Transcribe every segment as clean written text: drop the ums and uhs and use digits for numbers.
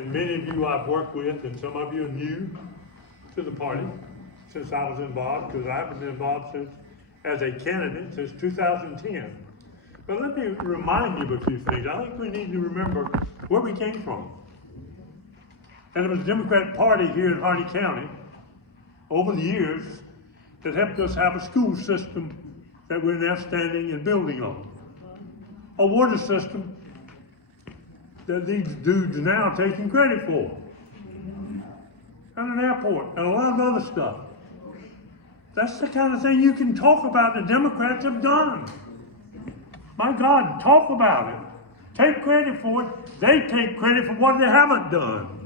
and many of you I've worked with, and some of you are new to the party since I was involved, because I've been involved as a candidate since 2010. But let me remind you of a few things. I think we need to remember where we came from. And it was the Democratic Party here in Harnett County over the years that helped us have a school system that we're now standing and building on. A water system that these dudes are now taking credit for. And an airport, and a lot of other stuff. That's the kind of thing you can talk about the Democrats have done. My God, talk about it. Take credit for it. They take credit for what they haven't done.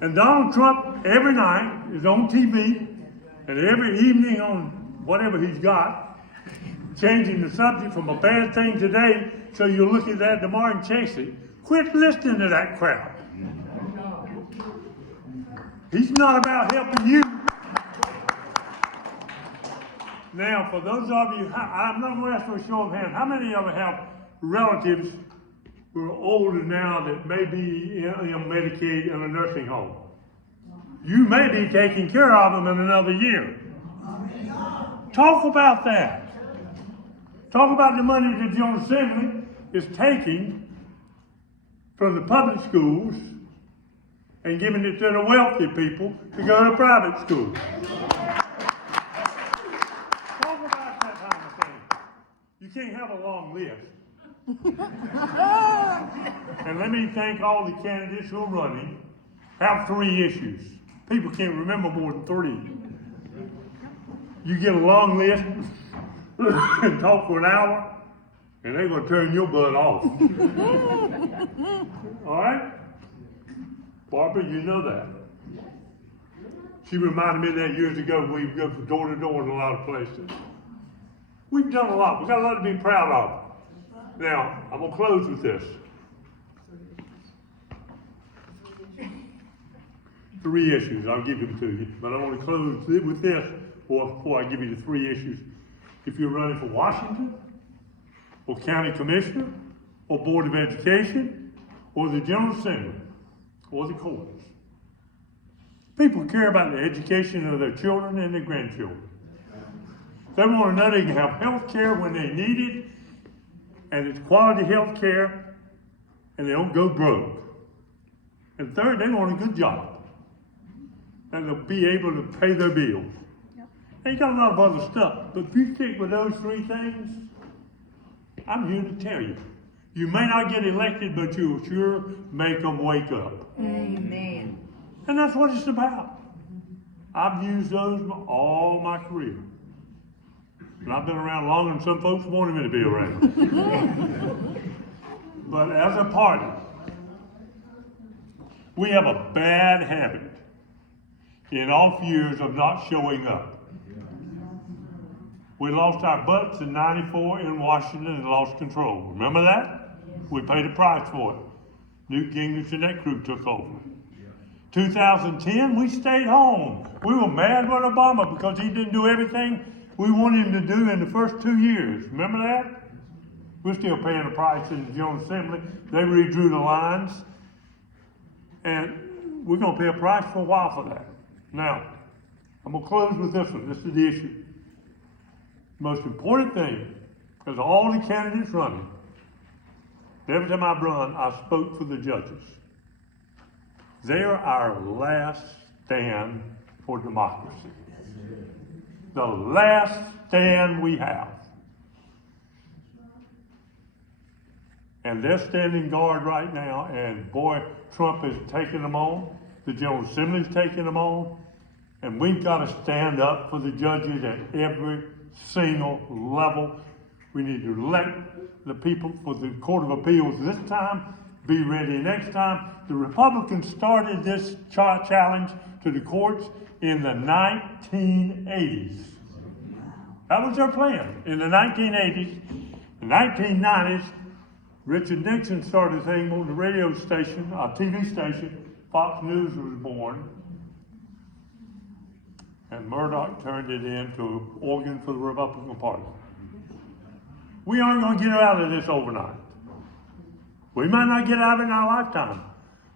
And Donald Trump, every night, is on TV, and every evening on whatever he's got, changing the subject from a bad thing today, so you look at that tomorrow and chase it. Quit listening to that crap. He's not about helping you. Now, for those of you, I'm not going to ask for a show of hands. How many of you have relatives who are older now that may be in Medicaid in a nursing home? You may be taking care of them in another year. Talk about that. Talk about the money that the General Assembly is taking from the public schools and giving it to the wealthy people to go to private schools. Talk about that kind of thing. You can't have a long list. And let me thank all the candidates who are running. Have 3 issues. People can't remember more than 3. You get a long list and talk for an hour, and they're going to turn your butt off. All right? Barbara, you know that. She reminded me of that years ago when we go from door to door in a lot of places. We've done a lot. We've got a lot to be proud of. Now, I'm going to close with this. 3 issues. I'll give them to you. But I want to close with this before I give you the 3 issues. If you're running for Washington, or County Commissioner, or Board of Education, or the General Assembly, or the courts, people care about the education of their children and their grandchildren. They want to know they can have health care when they need it, and it's quality health care, and they don't go broke. And third, they want a good job, and they'll be able to pay their bills. They got a lot of other stuff, but if you stick with those 3 things, I'm here to tell you, you may not get elected, but you'll sure make them wake up. Amen. And that's what it's about. I've used those all my career. And I've been around longer than some folks wanted me to be around. But as a party, we have a bad habit in off years of not showing up. We lost our butts in '94 in Washington and lost control. Remember that? We paid a price for it. Newt Gingrich and that crew took over. 2010, we stayed home. We were mad with Obama because he didn't do everything we wanted him to do in the first 2 years. Remember that? We're still paying a price in the General Assembly. They redrew the lines. And we're going to pay a price for a while for that. Now, I'm going to close with this one. This is the issue. The most important thing, because all the candidates running, every time I've run, I spoke for the judges. They're our last stand for democracy. The last stand we have. And they're standing guard right now, and boy, Trump is taking them on. The General Assembly is taking them on. And we've got to stand up for the judges at every single level. We need to elect the people for the Court of Appeals this time. Be ready next time. The Republicans started this challenge to the courts in the 1980s. That was their plan. In the 1980s, the 1990s, Richard Nixon started a thing on the radio station, a TV station. Fox News was born. And Murdoch turned it into an organ for the Republican Party. We aren't going to get out of this overnight. We might not get out of it in our lifetime.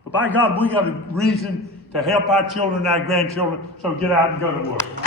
But by God, we got a reason to help our children and our grandchildren, so get out and go to work.